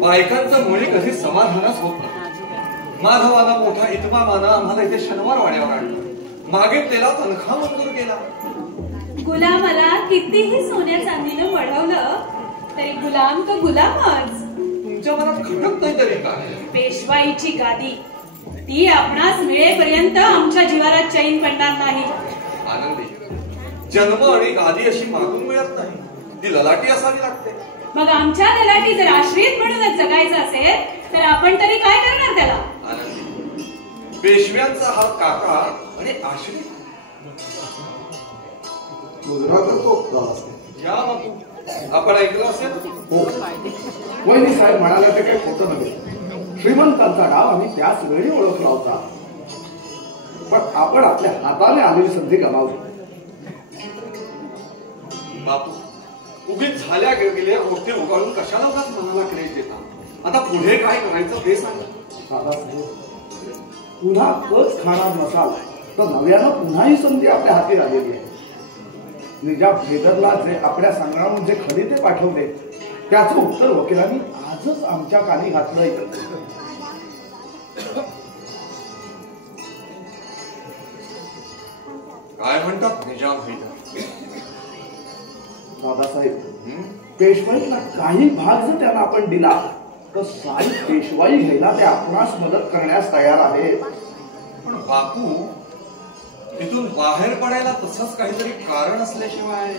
बायकांचं मुळे कधी समाधानच होत नाही। माधवाला मोठा इतमामानं आम्हाला इथे शनिवार वाड्यावर आणलं, मागितलेला तनखा मंजूर केला। गुलामाला कितीही सोन्या चांदीनं वाढवलं तरी गुलाम तो गुलामच। तुमच्या मनात खटत नाही तरी काय? पेशवाईची गादी ती आपणास मिळेपर्यंत आमच्या जीवाला चैन पडणार नाही। आनंदी, जन्म आणि गादी अशी मागून मिळत नाही, ती ललाटी असावी लागते। मग आमच्या ललाटी जर आश्रित म्हणूनच जगायचं असेल तर आपण तरी काय करणार त्याला? आनंदी, पेशव्यांचा हा काका आणि आश्रित मुजरा करतो या बापू, आपण ऐकलं असेल? हो, वहिनी साहेब म्हणाले ते काही खोटं नव्हे। श्रीमंतांचा डाव आम्ही त्याच वेळी ओळखला होता, पण आपण आपल्या हाताने आलेली संधी गमावली। बापू, उगीच झाल्या गेल्या गोष्टी उगाळून कशाला उगाच मनाला क्लेश देता? आता पुढे काय करायचं ते सांगा। दादासाहेब, पुन्हा कच खाणार नसाल तर नव्यानं पुन्हा ही संधी आपल्या हाती आलेली आहे। निजाम हैदरला जे आपल्या संग्रामून जे खलिते पाठवले त्याचं उत्तर वकिलांनी आजच आमच्या कानी घातलंय। काय म्हणतात निजाम हैदर? दादासाहेब, पेशवाईला काही भाग जर त्यांना आपण दिला तर सारी पेशवाई घ्यायला ते आपणास मदत करण्यास तयार आहेत। पण बापू, तिथून बाहेर पडायला तसंच काहीतरी कारण असल्याशिवाय?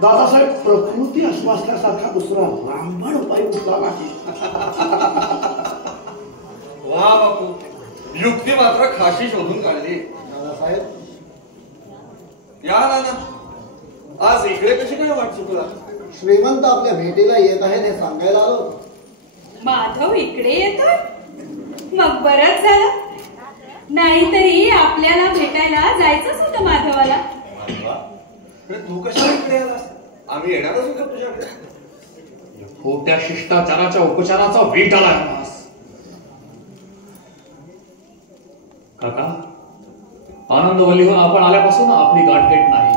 दादासाहेब, प्रकृती आश्वासल्यासारखा दुसरा रामबाण उपाय उठला नाही। वा बापू, युक्ती मात्र खाशी शोधून काढली। दादासाहेब, या ना, आज इकडे कशी काय वाट चुकला? श्रीमंत आपल्या भेटीला येत आहेत हे सांगायला आलो। माधव इकडे येतोय? मग बरंच झालं, नाहीतरी आपल्याला भेटायला जायचंच होतं माधवाला। तू कशा इकडे आलास? आम्ही येणारच होतो तुझ्याकडे। खोट्या शिष्टाचाराच्या उपचाराचा वीट आला काका। आनंदवल्लीहून आपण आल्यापासून आपली गाठभेट नाही,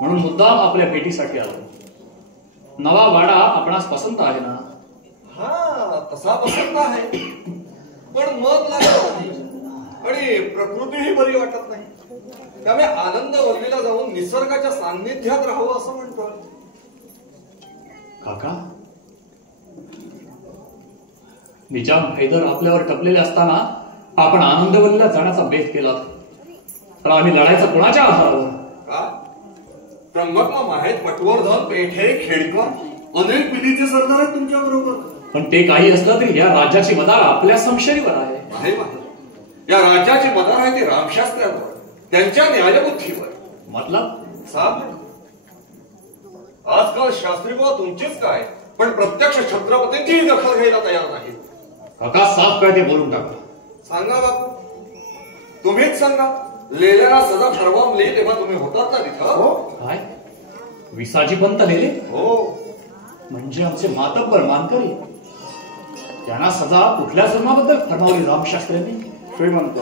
म्हणून मुद्दाम आपल्या भेटीसाठी आलो। नवा वाडा आपणास पसंत आहे ना? हा, तसा पसंत आहे, पण मत लागत नाही आणि प्रकृतीही बरी वाटत नाही। त्यामुळे आनंदवल्लीला जाऊन निसर्गाच्या सान्निध्यात राहावं असं म्हणतोय। काका, निजाम हैदर आपल्यावर टपलेले असताना आपण आनंदवल्लीला जाण्याचा बेत केला, तर आम्ही लढायचं कोणाच्या आधारावर? का? त्र्यंबक आहेत, पटवर्धन, पेठे, खेडकर अनेक पिढीचे सरदार आहेत तुमच्या बरोबर। पण ते काही असलं तरी या राज्याची मदार आपल्या समशेरीवर आहे। या राज्याची मदार आहे ती रामशास्त्र्यांवर, त्यांच्या न्यायबुद्धीवर। मतलब साहेब, आजकाल शास्त्री बुवा तुमचीच काय, पण प्रत्यक्ष छत्रपतींचीही दखल घ्यायला तयार नाही। काका, साफ काय ते बोलून टाका। सांगा बापू, तुम्हीच सांगा। लेल्याला सजा ठरवली तेव्हा तुम्ही होतात ना तिथं? हो। काय विसाजी पंत लेले? हो। म्हणजे आमचे मातब्बर मानकरी, त्यांना सजा कुठल्या जन्माबद्दल फरमावली रामशास्त्र्यांनी? श्रीमंत,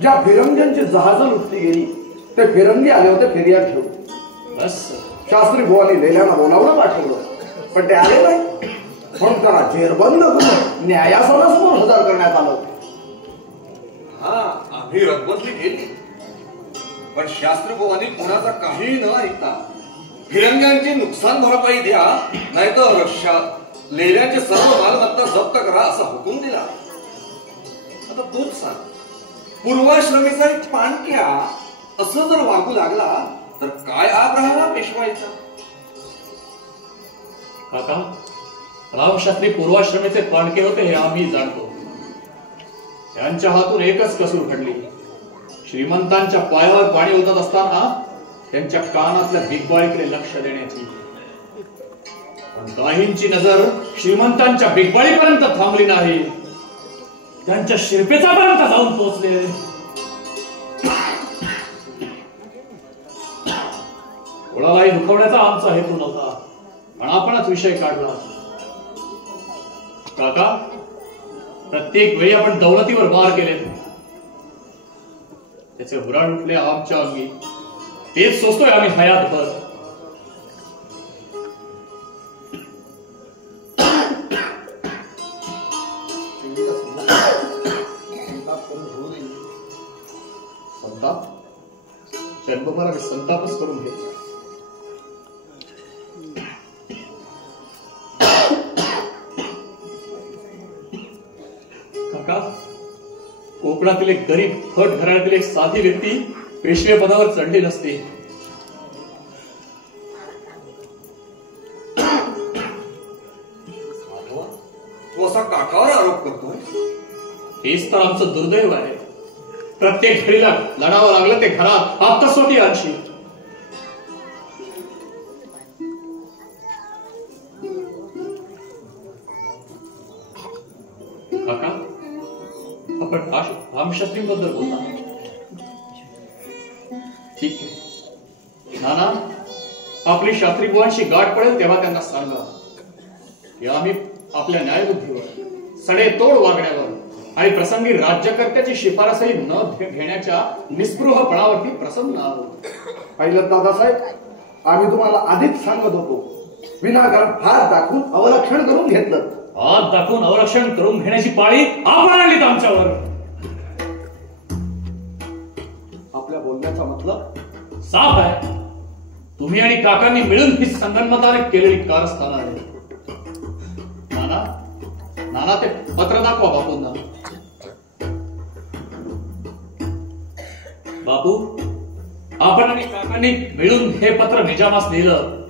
ज्या फिरंग्यांची जहाज लुटली गेली ते फिरंगी आले होते फेरियात घेऊन। बस, शास्त्री बुवांनी लेल्यांना बोलावलं पाठवलं, पण ते आले नाही, म्हणून त्यांना जेरबंद करून न्यायासनासमोर हजर करण्यात आलं। हा, आम्ही रद्दबदली केली, पण शास्त्री बुवांनी कुणाचा काही न ऐकता फिरंग्यांची नुकसान भरपाई द्या, नाहीतर लेल्यांचे सर्व मालमत्ता जप्त करा असा हुकूम दिला। आता तूच सांग, पूर्वाश्रमीचा एक पाणक्या असं जर वागू लागला तर काय आप राहावा पेशवाईचा? काका, रामशास्त्री पूर्वाश्रमीचे पाणके होते हे आम्ही जाणतो। त्यांच्या हातून एकच कसूर घडली, श्रीमंतांच्या पायावर पाणी ओतत असताना त्यांच्या कानातल्या बिगबाळीकडे लक्ष देण्याची। पण काहींची नजर श्रीमंतांच्या बिगबाळीपर्यंत थांबली नाही, त्यांच्या शिरपेचापर्यंत जाऊन पोहोचले. कोणालाही दुखवण्याचा आमचा हेतू नव्हता, पण आपणच विषय काढला. काका, प्रत्येक वेळी आपण दौलतीवर वार केले, त्याचे हुराण उठले आमच्या अंगी. तेच सोचतोय आम्ही हयातभर. संताप? जन्मभर आम्ही संतापच करून घेतला. काका, कोकणातील एक गरीब फट घराण्यातील एक साधी व्यक्ती पेशवे पदावर चढली नसते. तू असा काकावर आरोप करतोय? हेच तर आमचं दुर्दैव आहे. प्रत्येक घडीला लढावं लागलं ते घरात आप्तस्वकीयांशी. काका, आपण रामशास्त्रींबद्दल बोलता. ठीक आहे नाना, आपली शास्त्री बुवांशी गाठ पडेल तेव्हा त्यांना सांगा की आम्ही आपल्या न्यायबुद्धीवर, सडेतोड वागण्यावर आणि प्रसंगी राज्यकर्त्याची शिफारसही न घेण्याच्या निस्पृहपणावरती प्रसन्न आहोत. पाहिलं दादासाहेब, आम्ही तुम्हाला आधीच सांगत होतो, विनाकारण हात दाखवून अवलक्षण करून घेतलं. हात दाखवून अवलक्षण करून घेण्याची पाळी आपण आणलीत आमच्यावर. आपल्या बोलण्याचा मतलब साफ आहे. तुम्ही आणि काकांनी मिळून ही संगनमताने केलेली कारस्थान आहे. नाना, नाना, ते पत्र दाखवा बापूंना. बापू, आपण आणि काकांनी मिळून हे पत्र निजामास लिहिलं.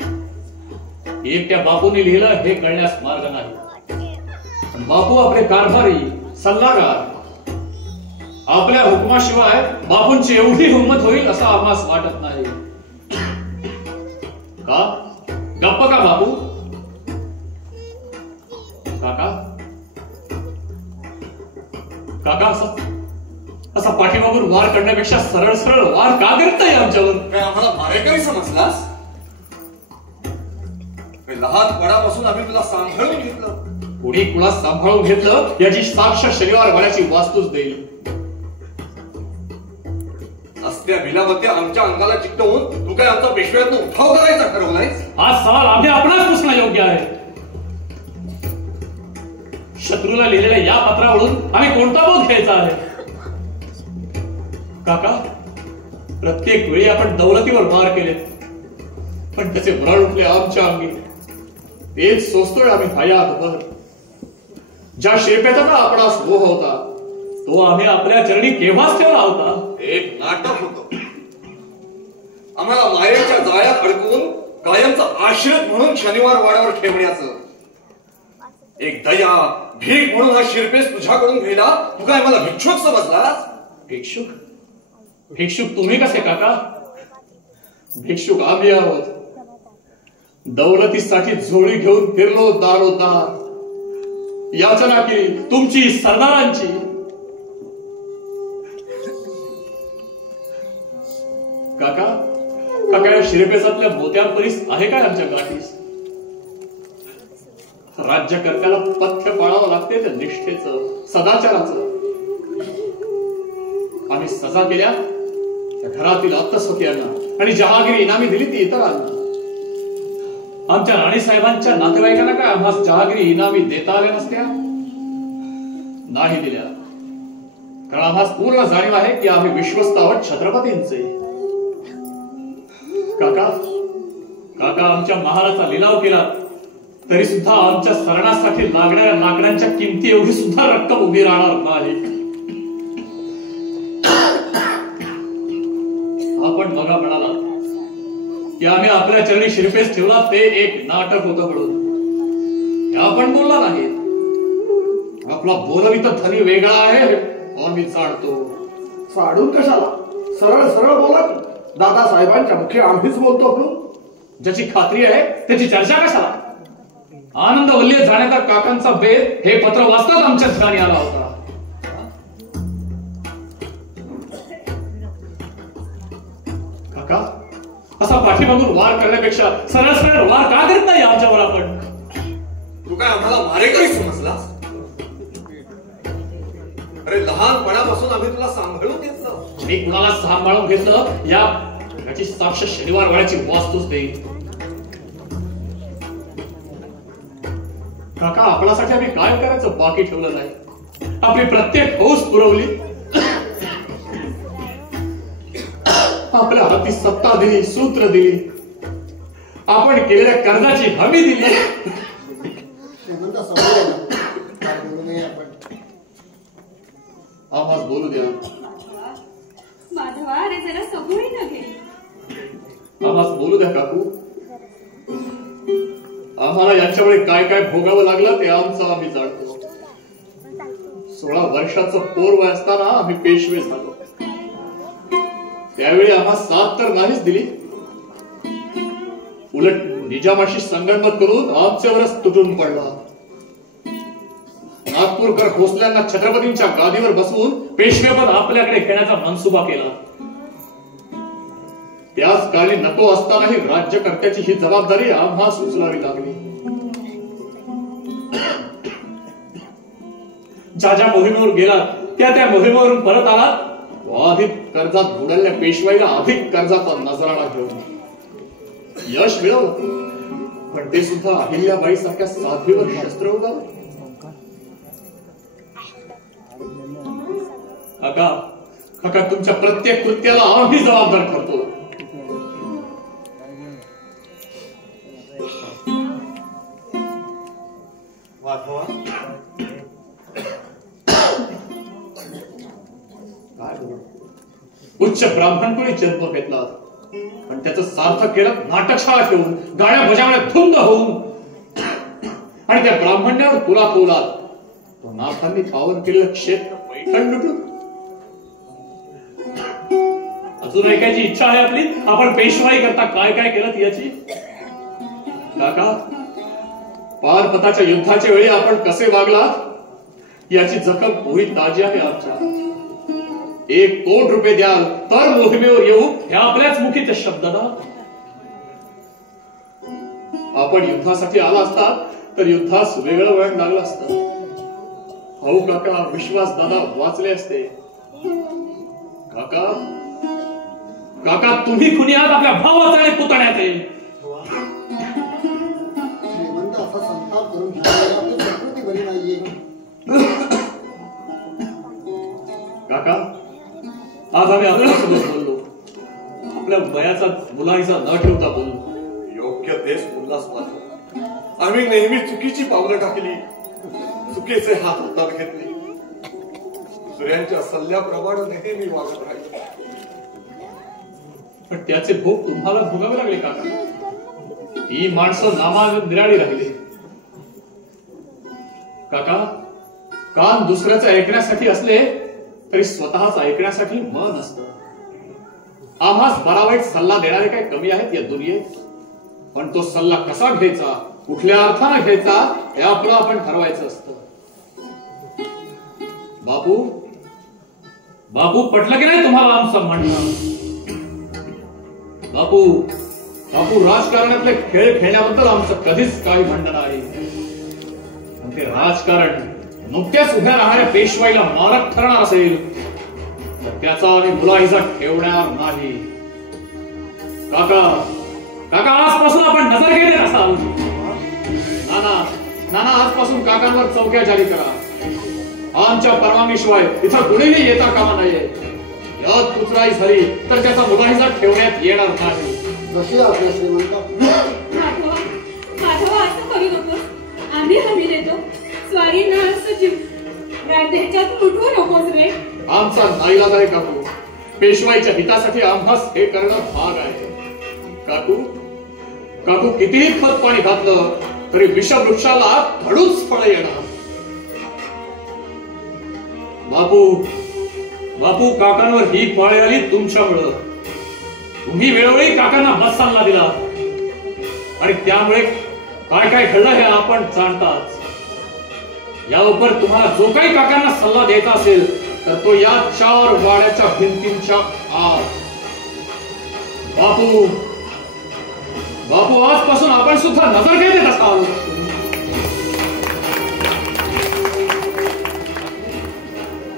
एकट्या बापूंनी लिहिलं हे कळण्यास मार्ग नाही. पण बापू आपले कारभारी, सल्लागार. आपल्या हुकुमाशिवाय बापूंची एवढी हिंमत होईल असं आम्हास वाटत नाही. का गप्प का बापू? काका, काका, असा पाठीमागून वार करण्यापेक्षा सरळ सरळ वार का करताय आमच्यावर? काय आम्हाला मारेकरी समजलास? लहानपणापासून आम्ही तुला सांभाळून घेतलं. कुणी कुणा सांभाळून घेतलं याची साक्ष शनिवार वाड्याची वास्तूच देईल. असत्या बिलामध्ये आमच्या अंगाला चिकटवून तू काय आमचा पेशव्यातून उठाव करायचा ठरवलायस? हा सवाल आम्ही आपणास पुसणं योग्य आहे. शत्रूला लिहिलेल्या या पत्रावरून आम्ही कोणता बोध घ्यायचा आहे? काका, प्रत्येक वेळी आपण दौलतीवर वार केले, पण त्याचे व्रण उठले आमच्या अंगी. तेच सोचतोय आम्ही हयातभर. ज्या शिरपेचा आपणास मोह होता तो आम्ही आपल्या चरणी केव्हाच ठेवला होता. एक नाटक होतं. आम्हाला मायेच्या जाळ्यात अडकवून कायमचा आश्रित म्हणून शनिवार वाड्यावर ठेवण्याचं. एक दया, भीक म्हणून हा शिरपेस तुझ्याकडून घ्यायला तू काय मला भिक्षुक समजलास? भिक्षुक? भिक्षुक तुम्ही कसे काका? भिक्षुक आम्ही आहोत. दौलतीसाठी झोळी घेऊन फिरलो दारोदार, याचना केली तुमची, सरदारांची. काका, काका, या शिरपेसातल्या मोत्यांपरीस आहे काय आमच्या गाठीस? राज्यकर्त्याला पथ्य पाळावं लागते त्या निष्ठेचं, सदाचाराचं. आम्ही सजा केल्या त्या घरातील आप्तस्वकीयांना आणि जहागिरी इनामी दिली ती इतरांना. आमच्या राणीसाहेबांच्या नातेवाईकांना काय आम्हाला जहागिरी इनामी देता आल्या नसत्या? नाही दिल्या, कारण आम्हाला पूर्ण जाणीव आहे की आम्ही विश्वस्त आहोत छत्रपतींचे. काका, काका, आमच्या महालाचा लिलाव केला तरी सुद्धा आमच्या सरणासाठी लागणाऱ्या लाकडांच्या किमती एवढी सुद्धा रक्कम उभी राहणार नाही. आपण बघा म्हणाला की आम्ही आपल्या चरणी शिरपेस ठेवला ते एक नाटक होतं म्हणून. हे आपण बोलला नाही. आपला बोलवित धनी वेगळा आहे आम्ही जाणतो. साडून कशाला? सरळ सरळ बोला की दादासाहेबांच्या मुखे आम्हीच बोलतो म्हणून. ज्याची खात्री आहे त्याची चर्चा कशाला? आनंद वल्लीत जाण्याचा काकांचा बेद हे पत्र वाचताच आमच्या ध्यानी आला होता. पाठीमागून वार करण्यापेक्षा सरळ सरळ वार का करत नाही आमच्यावर आपण? तू काय आम्हाला मारेकरी समजलास? अरे लहानपणापासून आम्ही तुला सांभाळून घेतलं. मी कुणाला सांभाळून घेतलं याची साक्ष शनिवार वेळाची वास्तूच देईल. काका, आपल्यासाठी आम्ही काय करायचं बाकी ठेवलं नाही. आपली प्रत्येक हौस पुरवली, आपल्या हाती सत्ता दिली, सूत्र दिली, आपण केलेल्या कर्जाची हमी दिली. श्रीमंत समोर आहे ना, काय बोलू नये आपण. आम्हाला बोलू द्या. माधवा, अरे जरा सगळी न घे. आम्हाला बोलू द्या काकू. आम्हाला यांच्यामुळे काय काय भोगावं लागलं ते आमचं आम्ही जाणतो. 16 वर्षाचं पोरवय असताना आम्ही पेशवे झालो. त्यावेळी आम्हाला साथ तर नाहीच दिली, उलट निजामाशी संगनमत करून आमच्यावरच तुटून पडला. नागपूरकर भोसल्यांना छत्रपतींच्या गादीवर बसवून पेशवेपद आपल्याकडे घेण्याचा मनसुबा केला. त्याच काळी नको असतानाही राज्यकर्त्याची ही जबाबदारी आम्हा उचलावी लागली. ज्या ज्या मोहिमेवर गेलात त्या मोहिमेवरून परत आलात, अधिक कर्जात बुडालेल्या पेशवाईला अधिक कर्जाचा नजराणा घेऊन यश मिळवलं. पण ते सुद्धा अहिल्याबाई सारख्या साध्वीवर शस्त्र उगावलं. काका, काका, तुमच्या प्रत्येक कृत्याला आम्ही जबाबदार ठरतो. वाधवा, उच्च ब्राह्मणकुळी जन्म घेतला पण त्याचं सार्थक केलं नाटकशाळा ठेवून, गाण्या बजावण्यात धुंद होऊन, आणि त्या ब्राह्मण्यावर तुला कोलात तो नाथांनी पावन केलेलं क्षेत्र पैठण लुटून. अजून ऐकायची इच्छा आहे आपली? आपण पेशवाई करता काय काय केलं याची? काका, पारपताच्या युद्धाच्या वेळी आपण कसे वागलात याची जखम पुरी ताजी आहे आमच्या. 1 कोटी रुपये द्याल तर मोहिमेवर येऊ, ह्या आपल्याच मुखीचे शब्द ना. आपण युद्धासाठी आला असता तर युद्धास वेगळं वळण लागलं असतं. हो काका, विश्वास दादा वाचले असते. काका, काका, तुम्ही खुनी आहात आपल्या भावाचे आणि पुतण्याचे. श्रीमंत असा संताप करून घेतलेला आपली प्रकृती बरी नाहीये. काका, आज आम्ही आपल्यासोबत बोललो, आपल्या वयाचा मुलाईचा न ठेवता बोललो. योग्य तेच बोललास वाधवा. आम्ही नेहमी चुकीची पावलं टाकली, चुकीचे हात हातात घेतले, दुसऱ्यांच्या सल्ल्याप्रमाणे नेहमी वागत राहिलो. पण त्याचे भोग तुम्हाला भोगावे लागले काका. ही माणसं नामानिराळी राहिली. काका, कान दुसऱ्याचं ऐकण्यासाठी असले तरी स्वतःच ऐकण्यासाठी मन असतं. आम्हास बरा वाईट सल्ला देणारे काही कमी आहेत या दुनियेत, पण तो सल्ला कसा घ्यायचा, कुठल्या अर्थाने घ्यायचा हे आपलं आपण ठरवायचं असतं. बापू, बापू, पटलं की नाही तुम्हाला आमचं म्हणणं? बापू, बापू, राजकारणातले खेळ खेळण्याबद्दल आमचं कधीच काही म्हणणं नाही. ते राजकारण नुकत्याच उभ्या राहणाऱ्या पेशवाईला मारक ठरणार असेल तर त्याचा आम्ही मुलाहिजा ठेवणार नाही. काका, काका, आजपासून आपण नजर घेत असाल. नाना, नाना, आजपासून काकांवर चौक्या जारी करा. आमच्या परवानगीशिवाय इथं कुणीही येता कामा नाहीये. यात कुचराई झाली तर त्याचा मुलाहिजा ठेवण्यात येणार नाही. जशी आपल्या श्रीमंत. माधवा, माधवा, असं करू नकोस. आम्ही हमी देतो. स्वारी न असं जीव ह्याच्यात उठवू नकोस रे. आमचा नाईलाज आहे काकू. पेशवाईच्या हितासाठी आम्हास हे करणं भाग आहे. काकू, काकू, कितीही खत पाणी घातलं तरी विषवृक्षाला धडूच फळ येणार. बापू, बापू, काकांवर ही फळे आली तुमच्यामुळं. तुम्ही वेळोवेळी काकांना बस सल्ला दिला आणि त्यामुळे काय काय घडलं हे आपण जाणताच. यावर तुम्हाला जो काही काकांना सल्ला द्यायचा असेल तर तो या 4 वाड्याच्या भिंतींच्या आत. बापू, बापू आजपासून आपण सुद्धा नजर काय देत असाल?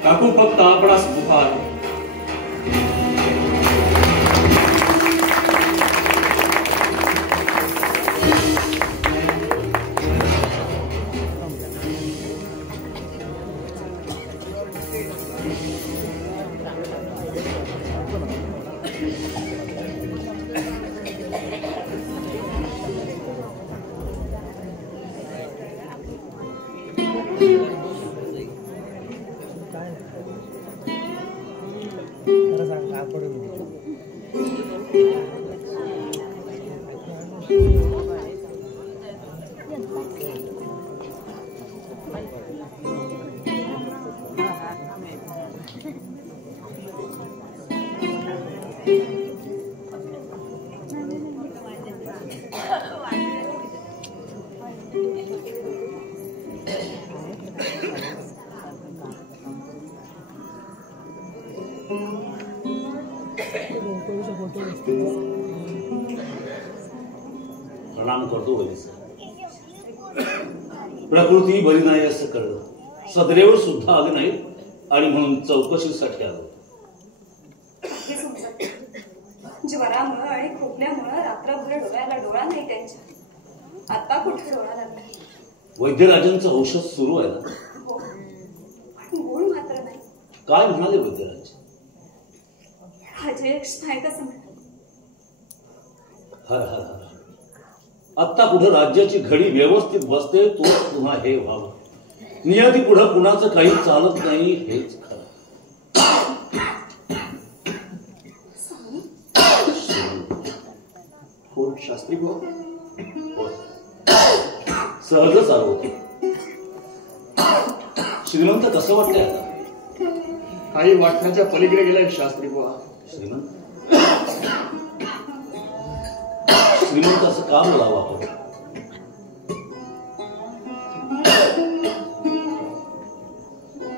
काकू फक्त आपणास मुखाल प्रणाम करतो वैद्य. प्रकृती बरी नाही असं कळलं. सदरेवर सुद्धा आले नाही आणि म्हणून चौकशीसाठी आलो. ज्वरामुळे आणि खोकल्यामुळे रात्रभर डोळ्याला डोळा नाही त्यांच्या. आता कुठे डोळा लागला? वैद्यराजांचं औषध सुरू आहे ना? हो, गुण मात्र नाही. काय म्हणाले वैद्यराज? अजयक्ष नाही कसं म्हणाल? हर हर हर. आत्ता पुढे राज्याची घडी व्यवस्थित बसते तो पुन्हा हे व्हावं. नियती पुढे कुणाचं काही चालत नाही हेच खरं. शास्त्री भाऊ सहजच आलो होतो. श्रीमंत कसं वाटतंय आता? काही वाटण्याच्या पलीकडे गेलाय शास्त्री बुवा. श्रीमंत असं का बोलावं?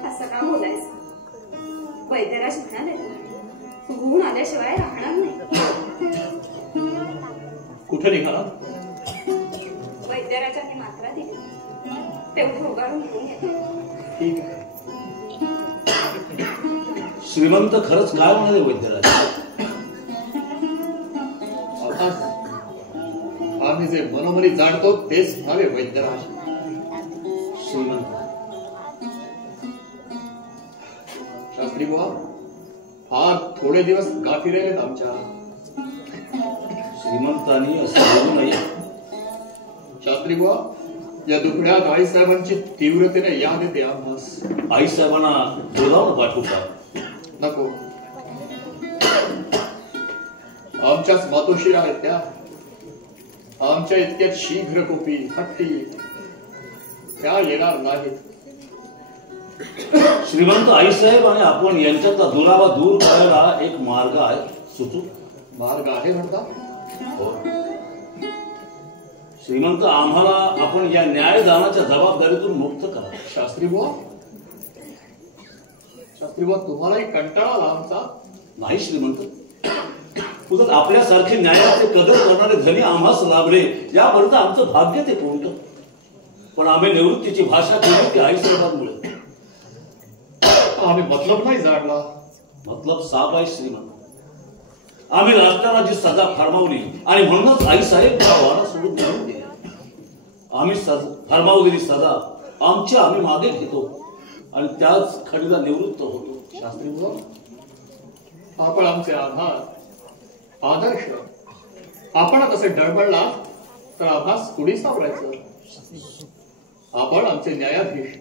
असं का बोलायचं? वैद्यराज म्हणाले गुण आल्याशिवाय राहणार नाही. कुठे निघाला? वैद्यराजांनी मात्रा दिली तेवढं उगारून घेऊन येतो. ठीक आहे. श्रीमंत खरंच काय म्हणाले वैद्यराज? आम्ही जे मनोमनी जाणतो तेच म्हणाले वैद्यराज. श्रीमंत शास्त्री बुवा फार थोडे दिवस गाठी राहिलेत आमच्या. श्रीमंतांनी असं बोलू नये. शास्त्री बुवा या दुखण्यात आईसाहेबांची तीव्रतेने याद येते आम्हास. आईसाहेबांना बोलावून पाठवू का? नको. आमच्याच मातोश्री आहेत त्या. आमच्या इतक्यात शीघ्र कोपी हट्टी त्या येणार नाहीत. श्रीमंत आईसाहेब आणि आपण यांच्यातला दुरावा दूर करायला एक मार्ग आहे. सुचू? मार्ग आहे म्हणता? हो. श्रीमंत आम्हाला आपण या न्यायदानाच्या जबाबदारीतून मुक्त करा. शास्त्री बुवा तुम्हालाही कंटाळा आला आमचा? नाही श्रीमंत. उलट आपल्यासारखे न्यायाचे कदर करणारे धनी आम्हास लाभले यापर्यंत आमचं भाग्य ते कोणतं. पण आम्ही निवृत्तीची भाषा केली ती आईसाहेबांमुळे. आम्ही मतलब नाही जाणला. मतलब साफ आहे श्रीमंत. आम्ही राष्ट्राला जी सजा फरमावली आणि म्हणूनच आईसाहेब वाडा सोडून निघून गेले. आम्ही फरमावलेली सजा आम्ही मागे घेतो आणि त्याच खडीला निवृत्त होतो. शास्त्री बुवा आपण आमचे आधार आदर्श आपण तसे डळबळला तर आम्हास कुणी सापडायचं? आपण आमचे न्यायाधीश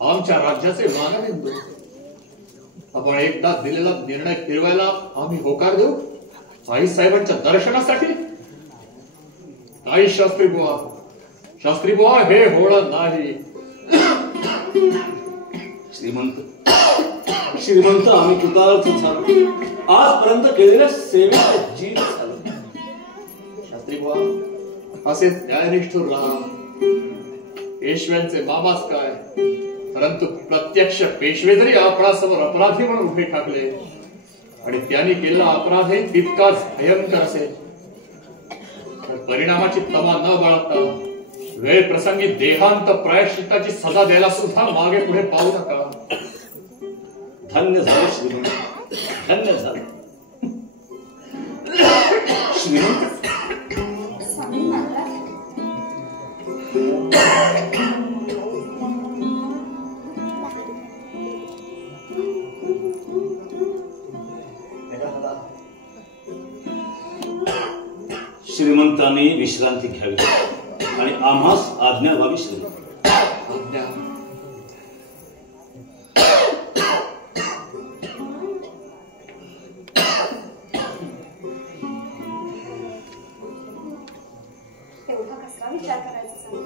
आमच्या राज्याचे मानबिंदू. आपण एकदा दिलेला निर्णय फिरवायला आम्ही होकार देऊ आईसाहेबांच्या दर्शनासाठी? नाही शास्त्री बुवा हे होणार नाही. श्रीमंत आम्ही कृतार्थ झालो. आजपर्यंत केलेल्या सेवेचे जीव झालो. शास्त्री बुवा असे न्यायनिष्ठूर राहा. पेशव्यांचे मामाच काय, परंतु प्रत्यक्ष पेशवे जरी आपणासमोर अपराधी म्हणून उभे ठाकले आणि त्यांनी केलेला अपराध तितकाच भयंकर असेल परिणामाची तमा न बाळगता वेळ प्रसंगी देहांत प्रायश्चित्ताची सजा द्यायला सुद्धा मागे पुढे पाहू नका. धन्य झालं श्रीमंत, धन्य झालं श्रीमंत. स्वामी महाराज, श्रीमंतांनी विश्रांती घ्यावी आणि आम्हास आज्ञा व्हावी. श्रीमंत आज्ञा. एवढा कसला विचार करायचा सांग.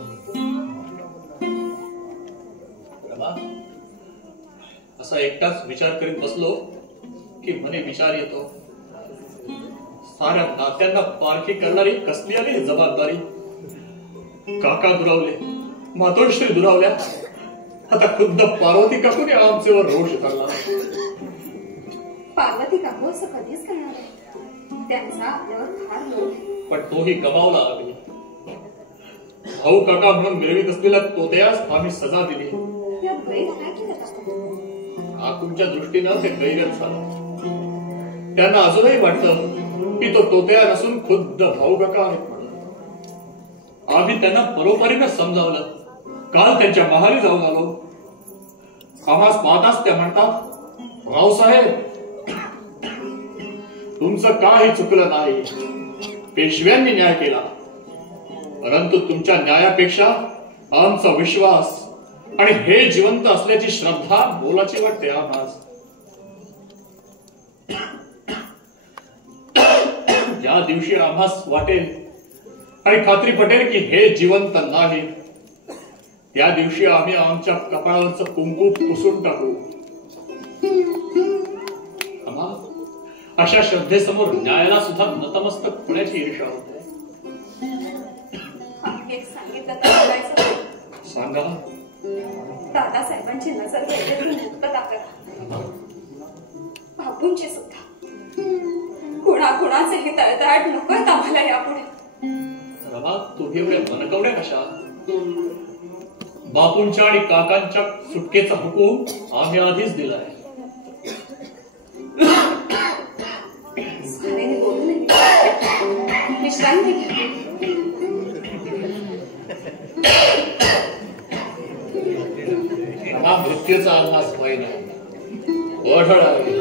रमा, असा एकटाच विचार करीत बसलो की मने विचार येतो, साऱ्या नात्यांना पारखी करणारी कसली आली जबाबदारी. काका दुरावले, मातोश्री दुरावल्या, आता खुद्द पार्वती काकूने आमचेवर रोष धरला. पार्वती काकू असं कधीच करणार नाही. त्यांचा आपल्यावर फार लोभ आहे. पण तोही गमावला आम्ही. भाऊ काका म्हणून मिरवीत असलेल्या तोत्यास आम्ही सजा दिली. या द्वैत काय केलं आपण? काकूंच्या दृष्टीनं ते गैरच झालं. त्यांना अजूनही वाटतं की तो तोत्या नसून खुद्द भाऊ काका आहेत म्हणून. आम्ही त्यांना बरोबरीनं समजावलं. काल त्यांच्या महाली जाऊन आलो. आम्हास पाहताच त्या म्हणतात, रावसाहेब तुमचं काही चुकलं नाही. पेशव्यांनी न्याय केला, परंतु तुमच्या न्यायापेक्षा आमचा विश्वास आणि हे जिवंत असल्याची श्रद्धा मोलाची वाटते आम्हास. ज्या दिवशी आम्हास वाटेल आणि खात्री पटेल की हे जिवंत नाही, त्या दिवशी आम्ही आमच्या कपाळावरचं कुंकू पुसून टाकू. आम्हा अशा श्रद्धेसमोर न्यायाला सुद्धा नतमस्तक होण्याची ईर्षा होते. एक सांगितलं तर बोलायचं. सांगा. दादासाहेबांची नजर गेलेली मुक्तता करा. बापूंची सुद्धा. कुणाकुणाचेही तळतळाट नकोत आम्हाला यापुढे. रमा, तुम्ही एवढ्या मनकवड्या कशा? बापूंच्या आणि काकांच्या सुटकेचा हुकूम आम्ही आधीच दिलाय. सारेने बोलू नये. विश्रांती घ्या. रमा, मृत्यूचा अंदाज व्हायला ओढळ आहे.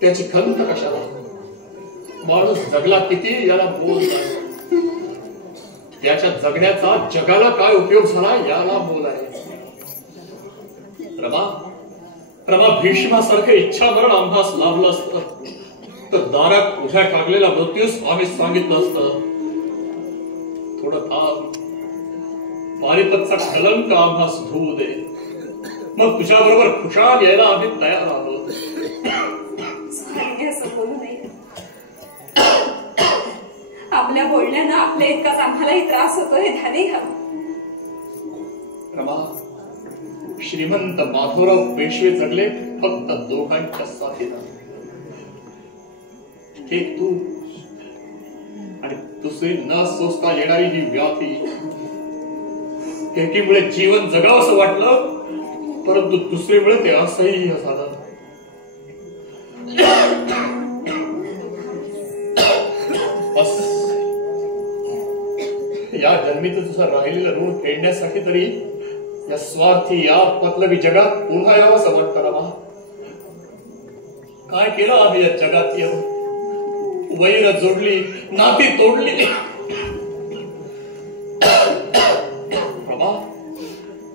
त्याची खंत कशाला? माणूस जगला किती याला मोल आहे. त्याच्या जगण्याचा जगाला काय उपयोग झाला याला मोल आहे. रमा, भीष्मासारखं इच्छा मरण आम्हास लाभलं असतं तर दारात उभ्या टाकलेला मृत्यूस आम्ही सांगितलं असतं, थोडं थांब, पारिपतचा कलंक आम्हास धुवू दे, मग तुझ्या बरोबर खुशाल यायला आम्ही तयार आहोत. असं बोलू नये. आपल्या बोलण्यानं आपल्या इतकाच आम्हालाही त्रास होतो हे ध्यानी घ्यावं. रमा, श्रीमंत माधवराव पेशवे जगले फक्त दोघांच्या साथीला. एक तू आणि दुसरी न सोसता येणारी ही व्याधी. एकीमुळे जीवन जगावंसं वाटलं, परंतु दुसरीमुळे ते असह्य झालं. या जन्मीचं तुझं राहिलेलं ऋण फेडण्यासाठी तरी या स्वार्थी या पतलवी जगात पुन्हा यावंसं वाटतं. रमा, काय केलं आम्ही या जगात येऊन? वैर जोडली, नाती तोडली.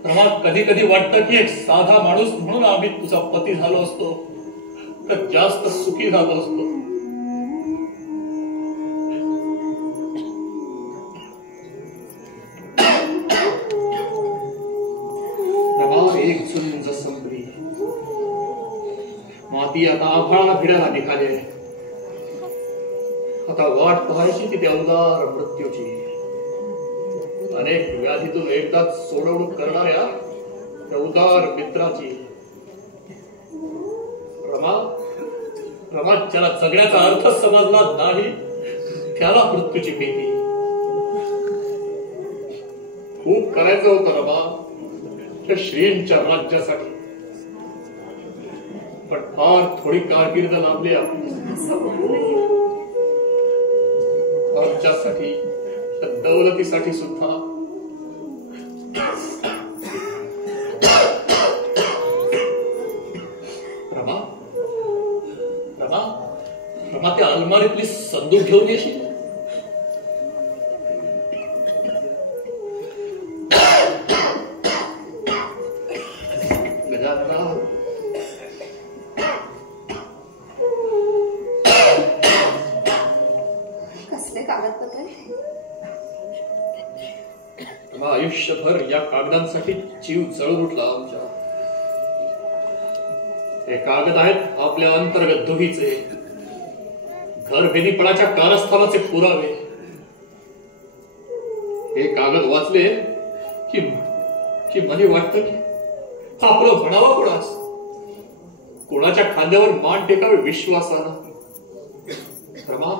रमा, कधी कधी वाटतं की एक साधा माणूस म्हणून आम्ही तुझा पती झालो असतो तर जास्त सुखी झालो असतो. एक झुंज संपली. माती आता आभाळाला भिडायला निघाले. आता वाट पाहायची ती त्या उदार मृत्यूची. अनेक व्याधीतून एकदाच सोडवणूक करणाऱ्या त्या उदार मित्राची. रमा, रमा, ज्याला जगण्याचा अर्थ समजला नाही त्याला मृत्यूची भीती. खूप करायचं होतं रमा त्या श्रींच्या राज्यासाठी, पण फार थोडी कारकीर्द लाभली आमच्यासाठी, दौलतीसाठी सुद्धा. रमा, रमा, रमा, त्या अलमारीतली संदूक घेऊन येशील? आयुष्यभर या कागदांसाठी जीव जळून उठला आमच्या. हे कागद आहेत आपल्या अंतर्गत दुहीचे, घरभेदीपणाच्या कारस्थानाचे पुरावे. हे कागद वाचले की मला वाटतं की आपलं म्हणावं कोणाच, कोणाच्या खांद्यावर मान टेकावे विश्वासानं. रमा,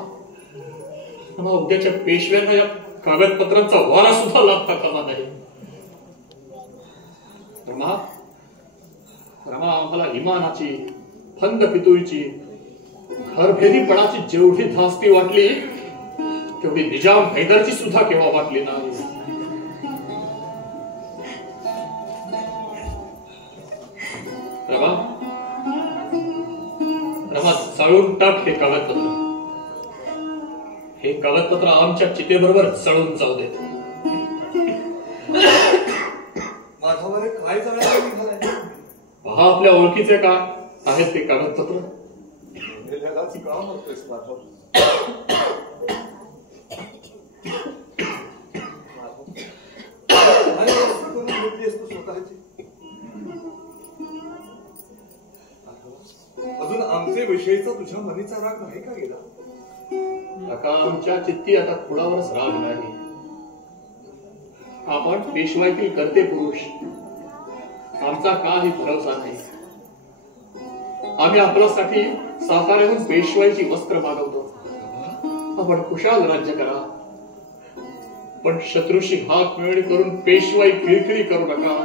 उद्याच्या पेशव्यांना या कागदपत्रांचा वारा सुद्धा लागता कामा नाही. रमा, आम्हाला इमानाची, फंद पितुळीची, घरभेदीपणाची जेवढी धास्ती वाटली तेवढी निजाम हैदरची सुद्धा केव्हा वाटली नाही. रमा, जाळून टाक हे कागदपत्र. हे कागदपत्र आमच्या चितेबरोबर जळून जाऊ दे. माधवाने काय जाण्याला निघालाय? पहा आपल्या ओळखीचे का आहेत ते कागदपत्र. का म्हणतोयस माधव? अजून आमचे विषयीचा तुझ्या मनीचा राग नाही का गेला? काका, आमच्या चित्ती आता कुणावरच राग नाही. आपण पेशवाईतील करते पुरुष, आमचा काही भरोसा नाही. आम्ही आपल्यासाठी साताऱ्याहून पेशवाईची वस्त्र मागवतो. आपण खुशाल राज्य करा, पण शत्रूशी हात मिळवणी करून पेशवाई किरकिरी करू नका.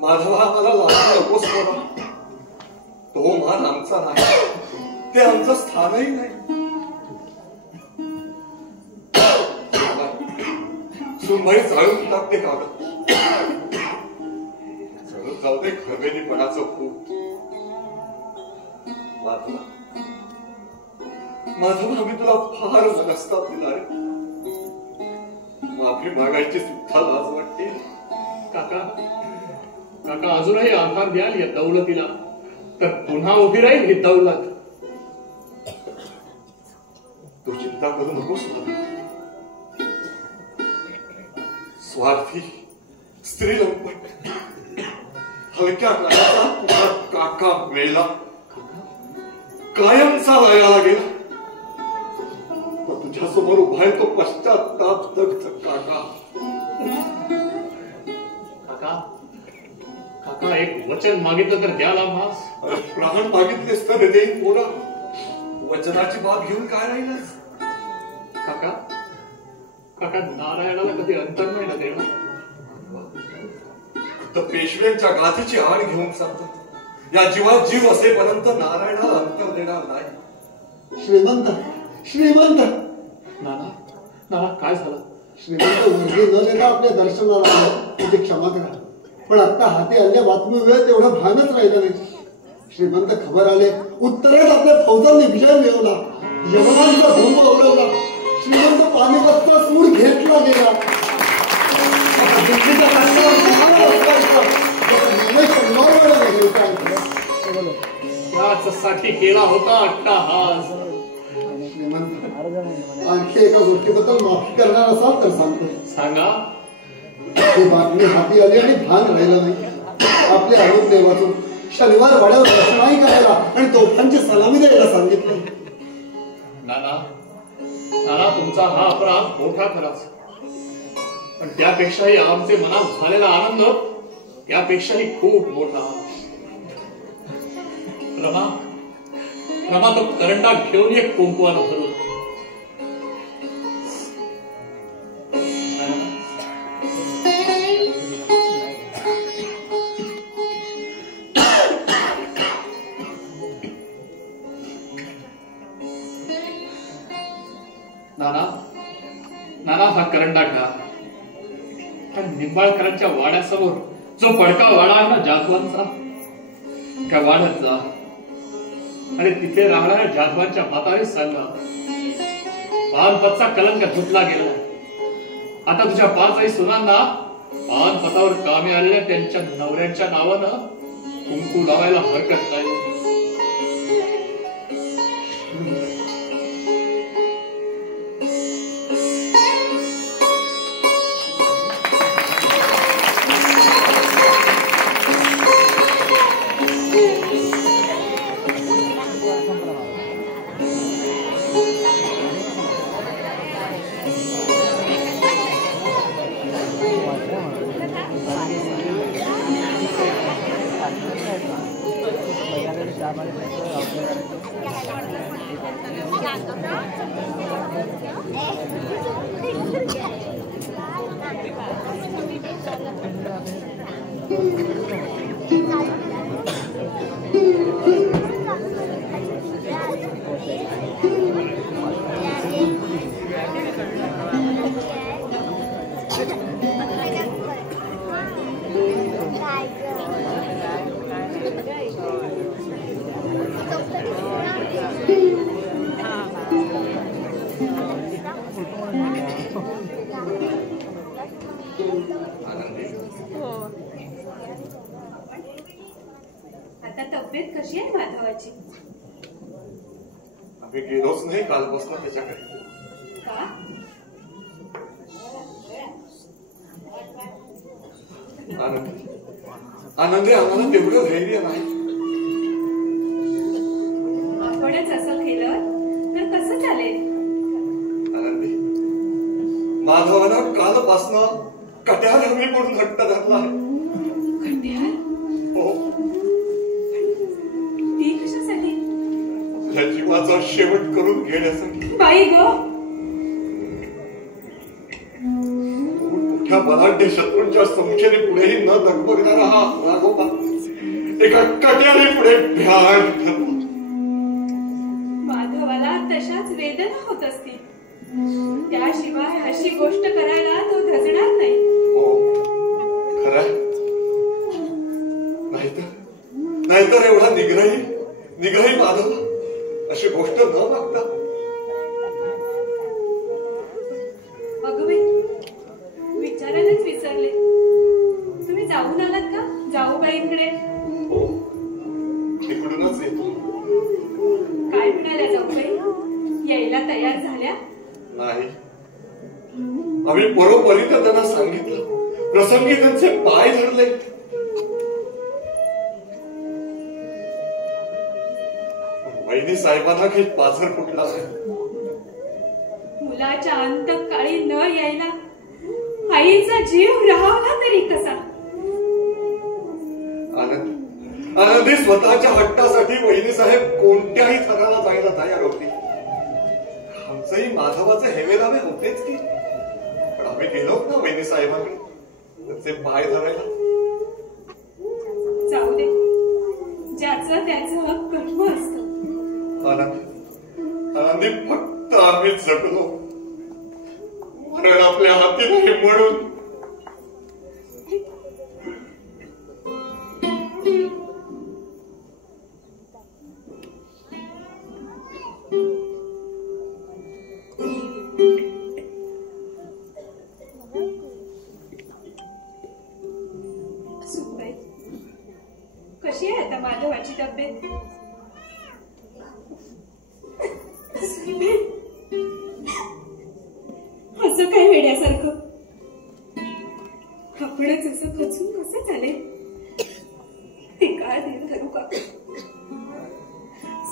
माधवा, मला लागू नकोस बघा. तो मान आमचा नाही, ते आमचं स्थानही नाही. सुनबाई जाळून टाकते कागद. जळून जाऊ दे घरभेदीपणाचं खूप. माधवा, आम्ही तुला फार मनस्ताप दिला रे. माफी मागायची सुद्धा लाज वाटते. काका, अजूनही आधार द्याल या दौलतीला, तर पुन्हा उभी राहील ही दौलत. तू चिंता करू नकोस. स्वार्थी, स्त्रीलंपट, हलक्या काळाचा तुझा काका मेला, कायमचा वयाला गेला. तुझ्या समोर उभा आहे तो पश्चाताप दग्ध काका. काका, एक वचन मागितलं तर द्याल आम्हास? प्राण मागितलेस तर देईन पोरा. वचनाची बाब घेऊन काय राहिलास? काका, नारायणाला कधी अंतर नाही ना देणार? तर पेशव्यांच्या गाथीची आड घेऊन सांगतो, या जीवात जीव असेपर्यंत नारायणाला अंतर देणार नाही. श्रीमंत नाना, काय झालं? श्रीमंत मुलगी न देता आपल्या दर्शनाला आलं, तुझी क्षमा करा. पण आता हाती आल्या बातमीमुळे तेवढं भानच राहिलं नाही. श्रीमंत खबर आले, उत्तरेत आपल्या फौजांनी विजय मिळवला, यवनांचा धर्म उडवला. श्रीमंत पानिपतचा सूड घेतला गेला. यासाठी केला होता अट्टाहास. श्रीमंत, आणखी एका गोष्टीबद्दल माफी करणार असाल तर सांगतो. सांगा. ही बातमी हाती आली आणि भान राहिलं नाही. आपल्या अरुण देवातून शनिवार वाड्यावर दर्शनाही करायला आणि तोफांची सलामी द्यायला सांगितलं. नाना, तुमचा हा अपराध मोठा खराच, पण त्यापेक्षाही आमचे मनात झालेला आनंद त्यापेक्षाही खूप मोठा. रमा तो करंडा घेऊन एक कुंकवाला धरून नाना हा करंडा घ्या. निंबाळकरांच्या वाड्यासमोर जो पडका वाडा आहे ना जाधवांचा, त्या वाड्यात जा आणि तिथे राहणाऱ्या जाधवांच्या म्हातारी सांगा, पानपतचा कलंक धुतला गेला. आता तुझ्या 5 आई सुनांना पानपतावर कामी आलेल्या त्यांच्या नवऱ्यांच्या नावानं कुंकू लावायला हरकत नाही. आता तब्येत कशी आहे माधवाची? आम्ही गेलोच नाही कालपासून त्याच्याकडे. का? आनंदी आम्हाला तेवढं धैर्य नाही. आपणच असं केलं तर कसं चालेल? आनंदी, माधवानं कालपासनं कट्यार हवी म्हणून हट्ट धरला आहे. कट्यार? हो. ती कशासाठी? आपल्या जीवाचा शेवट करून घेण्यासाठी. बाई गो, मोठ्या बलाढ्य शत्रूंच्या संशयाने पुढेही न दगबगणारा हा राघोबा एका कट्याने पुढे भ्याड ठरला. माधवाला तशाच वेदना होत असतील, त्याशिवाय अशी गोष्ट करायला तो धजणार नाही. हो, खरंय. नाहीतर एवढा निग्रही माधव अशी गोष्ट न बघता. अगं बाई, विचारायलाच विसरले. तुम्ही जाऊन आलात का जाऊबाईंकडे? हो, तिकडूनच येतो. काय म्हणाल्या जाऊबाई? यायला तयार झाल्या? नाही, आम्ही बरोबरी त्यांना सांगितलं. प्रसंगी त्यांचे पाय धरले. वहिनी साहेबांना काही पाझर फुटला आहे. मुलाच्या अंतकाळी न यायला आईचा जीव राहावला तरी कसा? आनंदी स्वतःच्या हट्टासाठी वहिनी साहेब कोणत्याही थराला जायला तयार होती. आमचंही माधवाचे हेवेदावे होतेच की, पण आम्ही गेलो ना वहिनी साहेबांकडे त्यांचे पाय धरायला. जाऊ दे, ज्याचं त्याचं कर्म असतं. आनंदी, फक्त आम्हीच जगलो. मरण आपल्या हाती नाही म्हणून. सुनबाई, कशी आहे आता माधवाची तब्येत? असं काय वेड्यासारखं? आपणच असं खचून कसं चालेल? ते काय देव धरू का?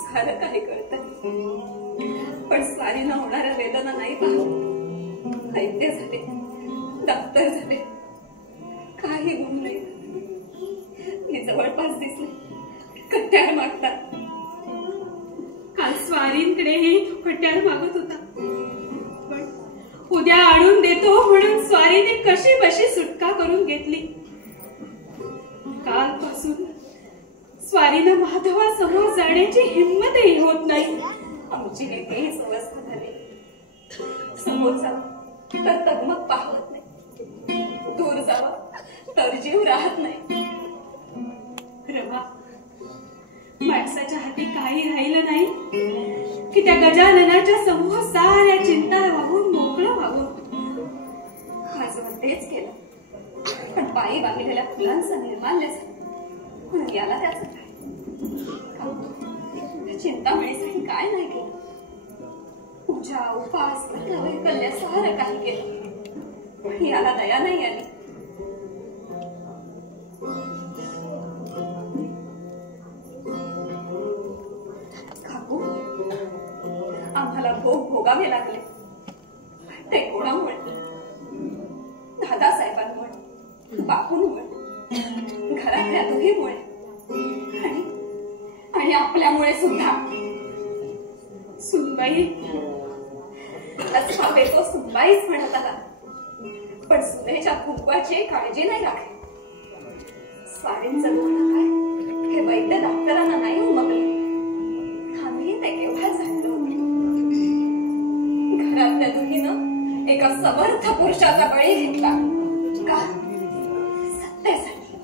सारं काही कळत, पण सारीनं होणाऱ्या वेदना नाही पाहत. ऐकते झाले, डॉक्टर झाले, काही गुण नाही. मी जवळपास दिसले, कट्यार मागतात. उद्या आणून देतो म्हणून स्वारीने कशी बशी सुटका करून घेतली. कालपासून स्वारीनं माधवासमोर जाण्याची हिंमतही होत नाही. आमची नेहमीच अवस्था झाली. समोर जावं तर तगमग पाहत नाही, दूर जावं तर जीव राहत नाही. रवा, माणसाच्या हाती काही राहिलं नाही की त्या गजाननाच्या समोर साऱ्या चिंता वाहून मोकळं व्हावं. माझं तेच केलं, पण पायी बांधलेल्या फुलांचा निर्माल्य झाला म्हणून याला त्याचं काय. चिंतामणीसाठी काय नाही केलं. पूजा उपास वैकल्य सारं काही केलं, पण याला दया नाही आली. काकू, आम्हाला भोग भोगावे लागले. ते कोणामुळे? दादासाहेबांमुळे, बापूंमुळे, घरातल्या दोघीमुळे आणि आपल्यामुळे सुद्धा. सुनबाई, लचका तो सुनबाईच म्हणत आला, पण सुनेच्या कुंकवाची काळजी नाही राखली. स्वारींचं दुखणं काय हे वैद्य डॉक्टरांना नाही उमगले. आम्ही ते केव्हा जाणलो. घरातल्या दोघीनं एका समर्थ पुरुषाचा बळी घेतला. का? सत्तेसाठी,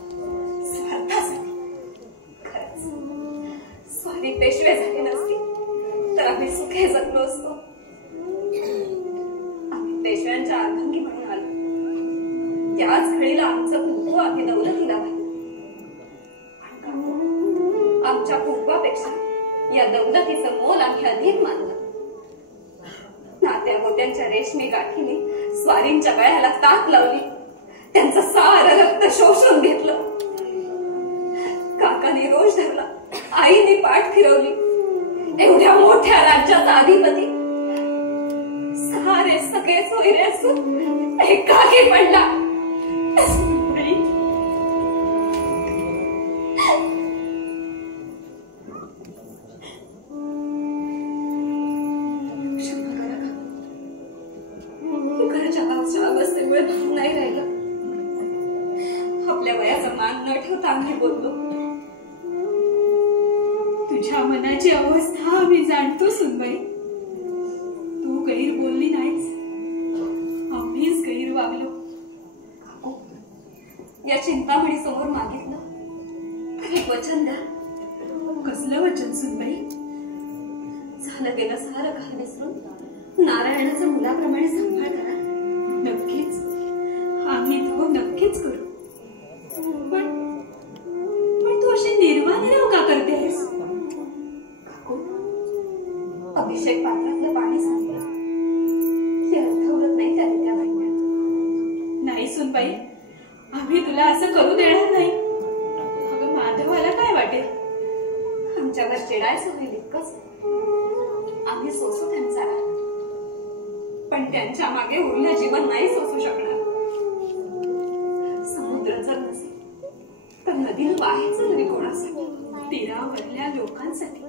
स्वार्थासाठी. खरंच स्वारी पेशवे झाली नसती तर आम्ही सुखे जगलो असतो. आम्ही पेशव्यांच्या अर्धांगी म्हणून आलो. त्याच घडीला आमचं कुंकू आम्ही दौलतीला वाहिलं. आमच्या कुंकवापेक्षा या दौलतीचं मोल आम्ही अधिक मानलं. नात्या गोत्यांच्या रेशमी गाठीने स्वारींच्या गळ्याला ताक लावली. त्यांचं सारं रक्त शोषून घेतलं. काकाने रोष धरला, आईने पाठ फिरवली. एवढ्या मोठ्या राज्याचा अधिपती सारे सगळे सोयरे असून एकाकी पडला. घरच्या गावच्या अवस्थेमुळे भान नाही राहिलं. आपल्या वयाचा मान न ठेवता आम्ही बोललो. तुझ्या मनाची अवस्था आम्ही जाणतो सुनबाई. तू गैर बोलली नाहीस, आम्हीच गैर वागलो. काकू, या चिंतामणी समोर मागितलं एक वचन द्या. कसलं वचन सुनबाई? झालं गेलं सारं काही विसरून नारायणाचा मुलाप्रमाणे सांभाळ करा. नक्कीच, आम्ही तो नक्कीच करू. पण तू अशी निर्वानिराव का करतेस? अभिषेक पात्रातलं पाणी सांगलं हे अर्थवत नाही त्या त्या भांड्यात. नाही सुनबाई, आम्ही तुला असं करू देणार नाही. अगं माधवाला काय वाटेल? आमच्यावर चिडायचं होईल इतकंच. आम्ही सोसू त्यांचा राग, पण त्यांच्या मागे उरलं जीवन नाही सोसू शकणार. समुद्र जर नसेल तर नदीनं वाहायचं तरी कोणासाठी? तीरावरल्या लोकांसाठी.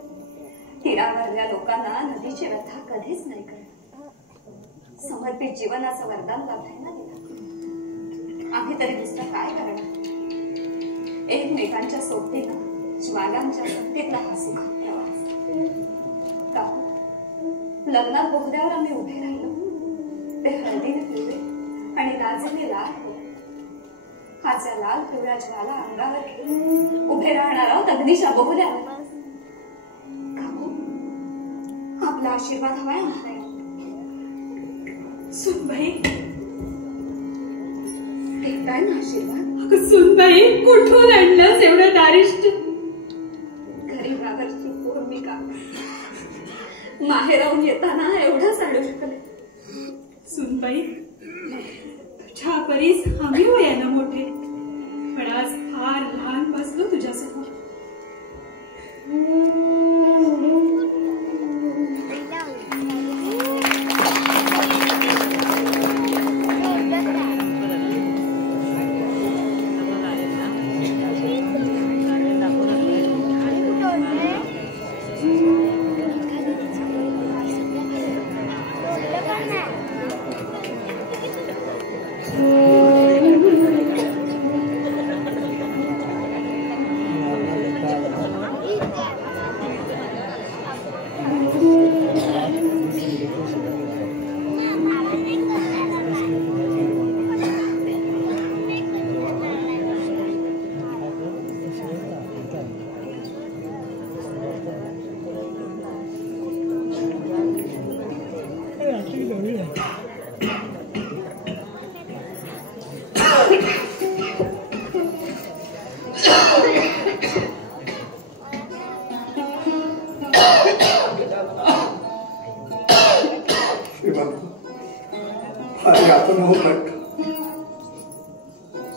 तीरावरल्या लोकांना नदीची व्यथा कधीच नाही कळत. समर्पित जीवनाचं वरदान लाभलंय ना तिला. आम्ही तरी दुसरं काय करणार? एकमेकांच्या सोबतीनं ज्वालांच्या संगतीतला हा सुख प्रवास. का लग्नात बोगद्यावर आम्ही उभे राहिलो. ते हळदीने पिवळे आणि लाजेने लाल होते. हाच्या लाल पिवळ्या ज्वाला अंगावर घेऊन उभे राहणार आहोत अग्नीच्या बोगद्यावर. आपला आशीर्वाद हवाय आम्हाला. सुनबाई, काय ना आशीर्वाद? सुनबाई, कुठून आणलंस एवढं दारिष्ट? गरीबावरची पौर्णिका माहेराहून येताना एवढंच आणू शकले. सुनबाई, तुझ्या परीस आम्ही वयानं मोठे, पण आज फार लहान बसलो तुझ्यासमोर.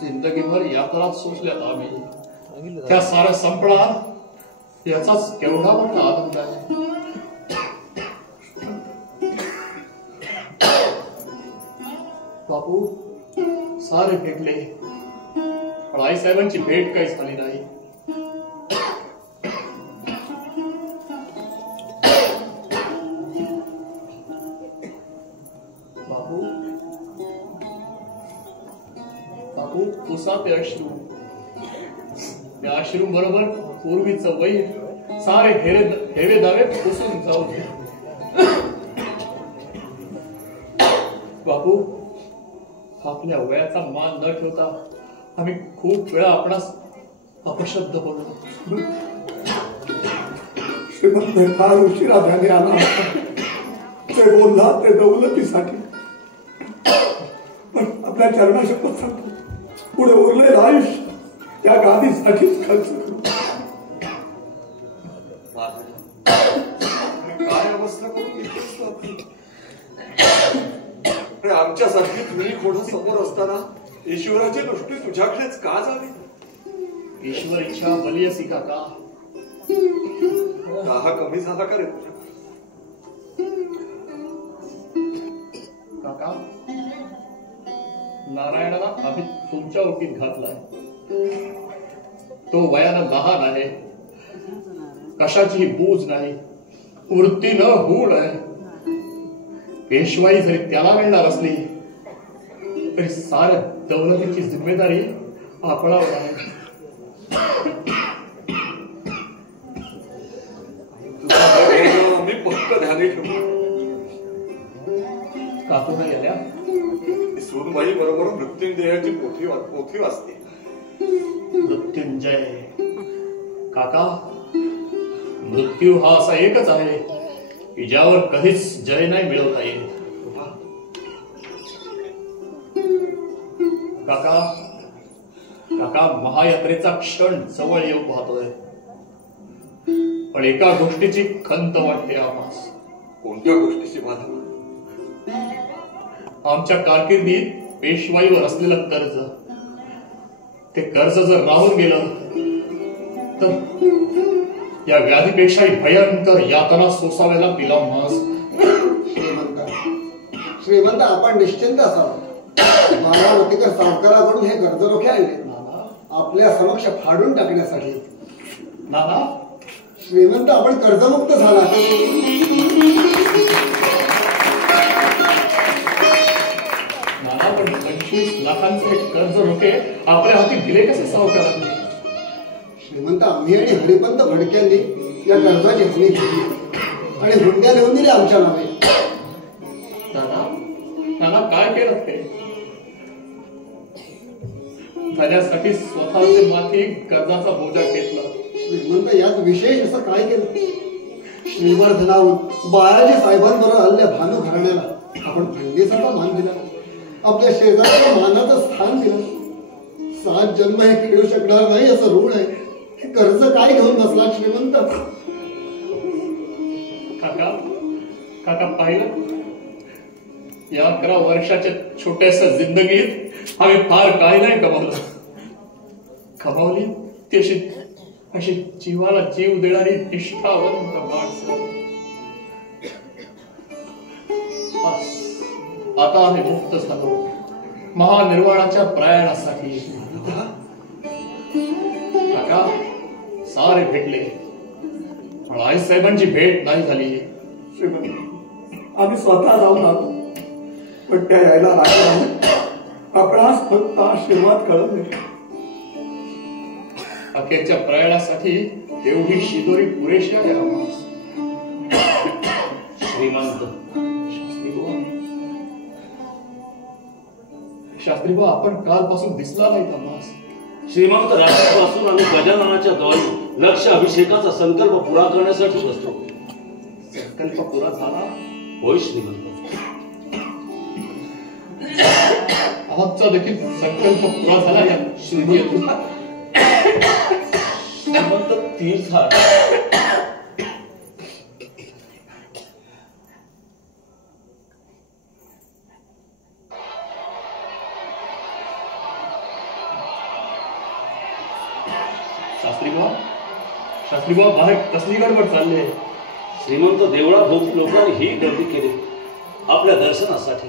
जिंदगीभर यात्रात सोसल्यात आम्ही, त्या साऱ्या संपणार याचाच केवढा मोठा आनंद आहे. बापू सारे भेटले, पण आईसाहेबांची भेट काही झाली नाही. बापू पुसा ते अश्रू, त्या अश्रू बरोबर पूर्वीचं वैर सारे हेवे दावे पुसून जाऊ दे. बापू आपल्या वयाचा मान न ठेवता आम्ही खूप वेळा आपणास अपशब्द बोललो. श्रीमंत फार उशिरा झाले आला, ते बोलला ते दौलतीसाठी, पण आपल्या चरणाशपथ सांगतो पुढे उरलेलं आयुष्य त्या गादीसाठीच खर्च करू. काय अवस्था करून घेतलीस आमच्यासारखी तुम्ही खोडं समोर असताना ईश्वराची दृष्टी तुझ्याकडेच का झाली? ईश्वर इच्छा बलियसी काका. हा कमी झाला का रे तुझ्या? काका नारायणाला आम्ही तुमच्या ओळखीत घातलाय. तो वयानं लहान आहे, कशाचीही बूज नाही, वृत्तीनं गूढ आहे. पेशवाई जरी त्याला मिळणार असली तरी साऱ्या दौलतीची जिम्मेदारी आपणावर आहे. मी पक्क ध्यानी ठेवू. काकूना गेल्या सूनबाई बरोबर मृत्युंजयाची पोथी वाचते. मृत्युंजय काका, मृत्यू हा असा एकच आहे की ज्यावर कधीच जय नाही मिळवता येईल. काका काका महायात्रेचा क्षण जवळ येऊ पाहतोय, पण एका गोष्टीची खंत वाटते आम्हास. कोणत्या गोष्टीची बाधा? आमच्या कारकिर्दीत पेशवाईवर असलेलं कर्ज, ते कर्ज जर राहून गेलं तर या व्याधीपेक्षाही भयंकर यातना सोसाव्या लागतील आम्हास. श्रीमंत आपण निश्चिंत असावं. बारावतीकर सावकाराकडून हे कर्ज रोखे आले आपल्या समक्ष फाडून टाकण्यासाठी. नाना श्रीमंत आपण कर्जमुक्त झाला. नाना पण 25 लाखांचे कर्ज रोखे आपल्या हाती दिले कसे सावकारांनी? श्रीमंत आम्ही आणि हरिपंत भडक्यांनी या कर्जाची हमी घेतली आणि हुंड्या लिहून दिल्या आमच्या नावे. नाना काय केलं ते? त्यासाठी स्वतःचे माथी कर्जाचा बोजा घेतला. श्रीमंत यात विशेष असं काय केलं? श्रीवर्धनाहून बाळाजी साहेबांबरोबर आलेल्या भानू घराण्याला आपण खंडीसारखा मान दिला, आपल्या शेजारच्या मानाचं स्थान दिलं. 7 जन्म हे खेळू शकणार नाही असं ऋण आहे. हे कर्ज काय घेऊन बसला श्रीमंत? काका काका पाहिलं, या 11 वर्षाच्या छोट्याशा जिंदगीत आम्ही फार काही नाही कमावली ती अशी जीवाला जीव देणारी निष्ठावंत माणसं. आता आम्ही मुक्त झालो महानिर्वाणाच्या प्रयाणासाठी. काका सारे भेटले, पण आईसाहेबांची भेट नाही झाली. आम्ही स्वतः जाऊन आलो, पण त्या यायला लागला आपणास फक्त आशीर्वाद कळवले. अखेरच्या प्रयाणासाठी एवढी शिदोरी पुरेशी आहे आम्हाला. श्रीमंत शास्त्रीबा आपण कालपासून दिसला नाही आम्हास. श्रीमंत रात्रीपासून आम्ही गजाननाच्या द्वारी लक्ष अभिषेकाचा संकल्प पुरा करण्यासाठी बसतो. संकल्प पुरा झाला? होय श्रीमंत. आमचा देखील संकल्प पुरा झाला या श्रीमंत तीर्थ शास्त्री बाबा बाहेर कसली गडबड चालली आहे? श्रीमंत देवळाभोवती लोकांनी ही गर्दी केली आपल्या दर्शनासाठी.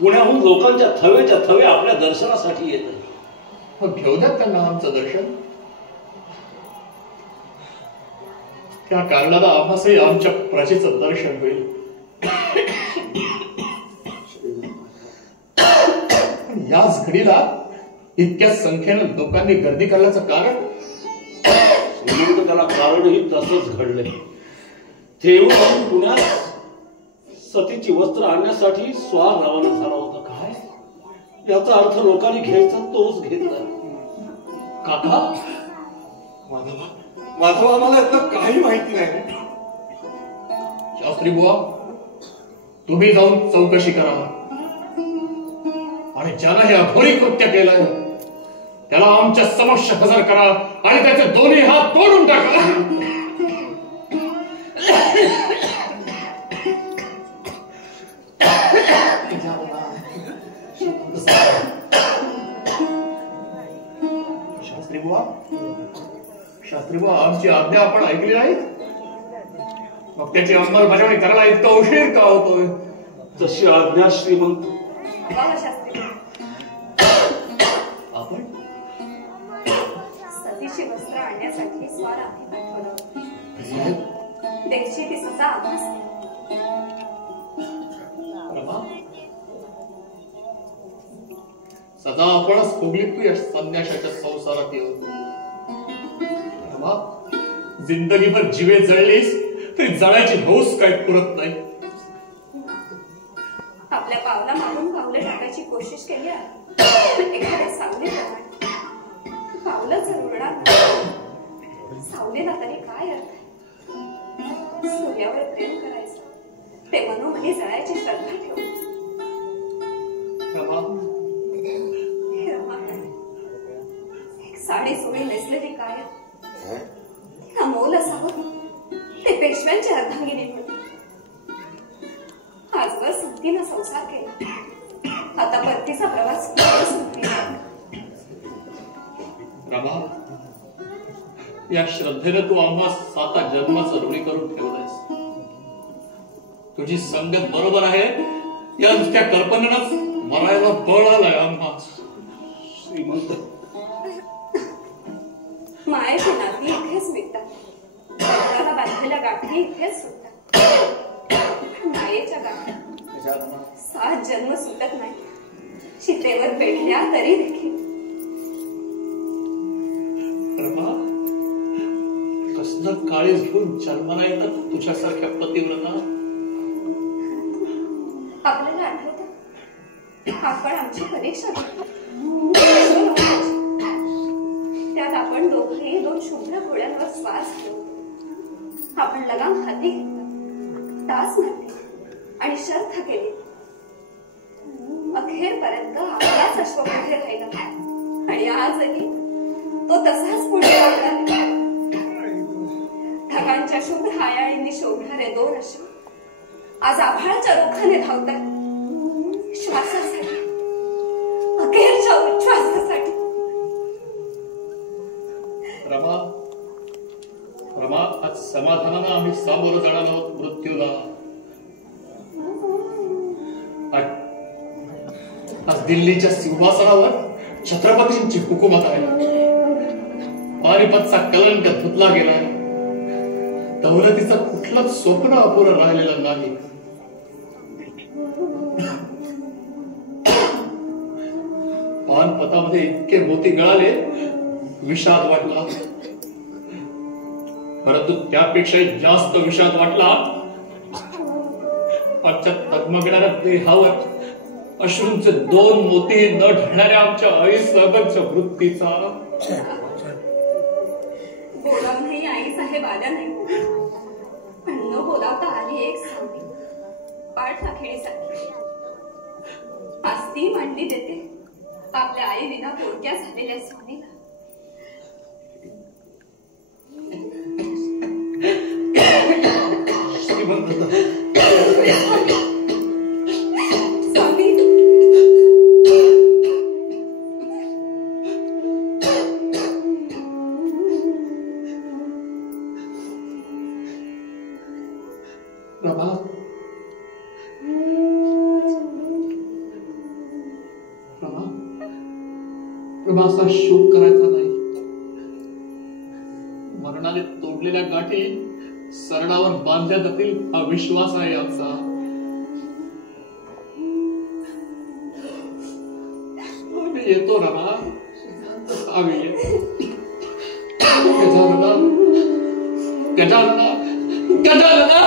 पुण्याहून लोकांच्या थवेच्या थवे आपल्या दर्शनासाठी येत आहे. मग घेऊ द्यात त्यांना आमचं दर्शन. त्या कारणाला आम्हासही आमच्या प्रजेचं दर्शन होईल. याच घडीला इतक्या संख्येनं लोकांनी गर्दी करण्याचं कारण? श्रीमंत त्याला कारणही तसंच घडलंय. तेव्हा पुण्यात सतीची वस्त्र आणण्यासाठी स्वार रवाना झाला होता. काय याचा अर्थ लोकांनी घ्यायचा तोच घेतला. काका माधव आम्हाला यातलं काही माहिती नाही. शास्त्री बुवा तुम्ही जाऊन चौकशी करा आणि ज्यानं हे अघोरी कृत्य केलंय त्याला आमच्या समक्ष हजर करा आणि त्याचे दोन्ही हात तोडून टाका. शास्त्री बुवा आमची आज्ञा आपण ऐकली नाही मग त्याची अंमलबजावणी करायला इतका उशीर का होतोय? तशी आज्ञा श्रीमंत. आपण सतीची वस्त्र आणण्यासाठी स्वार आधी पाठवलं. देखची ती सजा आभास. सदा आपणच भोगली तू या संन्याशाच्या संसारात येऊन. जिंदगीभर जीवे जळलीस तरी जळायची हौस काय पुरत नाही. आपल्या पावला मारून पावलं टाकायची कोशिश केली आहे. एखाद्या सावलीप्रमाणे पावलं जर उडणार सावलीला तरी काय अर्थ आहे? सूर्यावर प्रेम करायचं ते मनोमनी जळायची श्रद्धा ठेवून. एक साडी सोळी नेसलेली काय तिला मोल असावं ते पेशव्यांची अर्धांगिनी होती. आजवर संतीनं संसार केला. आता परतीचा प्रवास रमा या श्रद्धेनं तू आम्हा 7 जन्माचं ऋणी करून ठेवलंयस. तुझी संगत बरोबर आहे या नुसत्या कल्पनेनंच मरायला बळ आलाय आम्हा. श्रीमंत मायेची नाती इथेच मिळतात. डोळ्याला बांधलेल्या गाठी इथेच सुटतात. मायेच्या गाठी 7 जन्म सुटत नाही. शितेवर पेटल्या तरी देखील. कसलं काळीज घेऊन जन्माला येतात तुझ्यासारख्या पतिव्रता. आपल्याला आठवतं आपण आमची परीक्षा घेतली. त्यात आपण दोघेही 2 शुभ्र घोड्यांवर स्वार झालो. आपण लगाम हाती घेतला, तास मारली आणि शर्थ केली. अखेरपर्यंत आपलाच अश्वपुढे राहिला आणि आजही तो तसाच पुढे लागला. ढगांच्या शुभ्र हायाळींनी शोभणारे 2 अश्व आज आभाळाच्या रोखाने धावतात. श्वासासाठी, अखेरच्या उच्छ्वासासाठी. रमा आज समाधानानं आम्ही सामोरं जाणार आहोत मृत्यूला. आज दिल्लीच्या सिंहासनावर छत्रपतींची हुकूमत आहे. पानिपतचा कलंक धुतला गेलाय. दौलतीचं कुठलंच स्वप्न अपुरं राहिलेलं नाही. पानपतामध्ये इतके मोती गळाले विषाद वाटला. परंतु त्यापेक्षा जास्त विषाद वाटला आमच्या तगमगणाऱ्या देहावर अश्रूंचे 2 मोती न ढळणाऱ्या आमच्या आईसाहेबांच्या वृत्तीचा. बोलावूनही आई साहेब आल्या नाही. न बोलावता आली एक सावली पाठ राखीसाठी. आज ती मांडली देते आपल्या आई विना पोरक्या झालेल्या स्वामीला प्रभा, प्रभा, प्रभा, असा शोक करायचा नाही. मरणाने तोडलेल्या गाठी सरणावर बांधल्या जातील हा विश्वास आहे आमचा. आम्ही येतो रमा, आम्ही येतो. गजानना, गजानना, गजानना,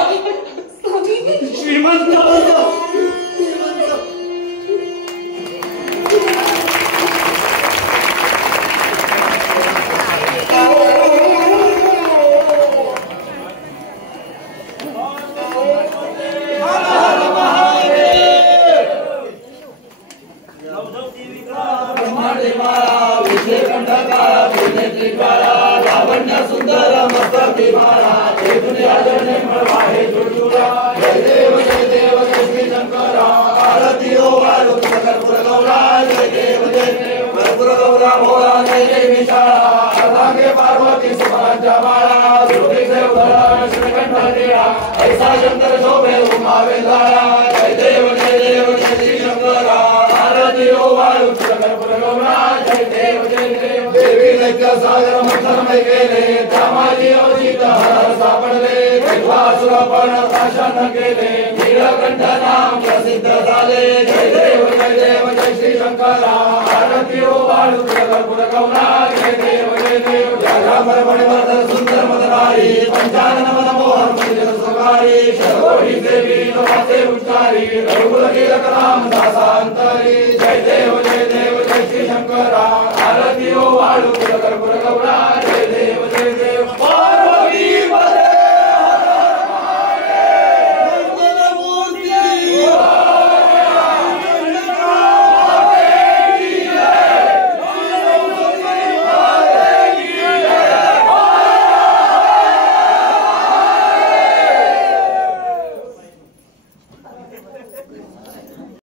श्रीमंत शंकर शोभे उमावे झाला. जय देव जय देव जय श्री शंकरा. आरती ओ वाळू कर्पूर गौरा. जय देव जय देव. देवी लैक्य सागर मंथनमय केले. त्यामाजी अवचित हर सापडले. देवासुर पण पाषाण केले. नीलकंठ नाम प्रसिद्ध झाले. जय देव जय श्री शंकरा. आरती ओ वाळू कर्पूर गौरा. जय देव जय देव. जगाभर सुंदर मदनारी. पंचानन मनमोहन सुखारी. शतकोटी देवी नमाचे उच्चारी. रघुकुल कीलकला